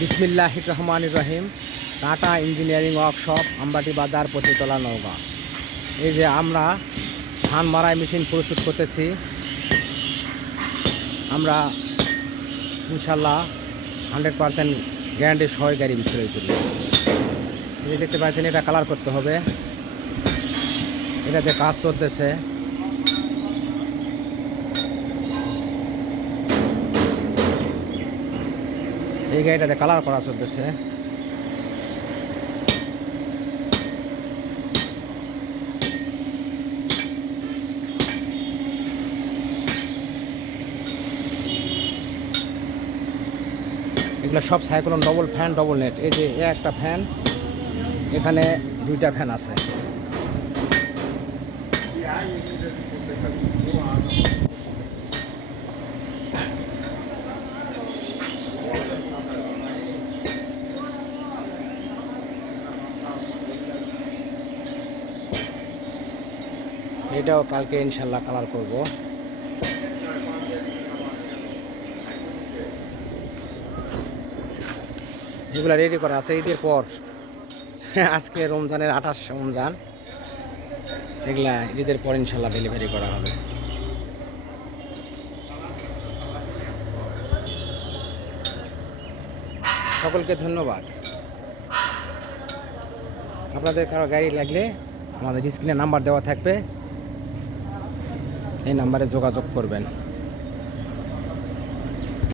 বিসমিল্লাহির রহমানির রহিম। Tata engineering workshop, আমবাটি বাজার, পতিতলা, নওগাঁ। এই যে আমরা ধান মারাই মেশিন প্রস্তুত করতেছি। আমরা ইনশাল্লাহ 100% গ্যারান্টি সহ গাড়ি বিক্রয় করি। এই যে দেখতে পাচ্ছেন, এটা কালার করতে হবে, এটাতে কাজ চলতেছে। এই গাড়িটাতে কালার করা চলতেছে। এগুলো সব cyclone double fan, double net. এই যে একটা ফ্যান, এখানে দুইটা ফ্যান আছে। এটাও কালকে ইনশাল্লাহ কালার করব। এগুলো রেডি করা আছে ঈদের পর। আজকে রমজানের 28 রমজান, এগুলা ঈদের পর ইনশাল্লাহ ডেলিভারি করা হবে। সকলকে ধন্যবাদ। আপনাদের কারো গাড়ি লাগলে আমাদের স্ক্রিনে নাম্বার দেওয়া থাকবে, এই নাম্বারে যোগাযোগ করবেন।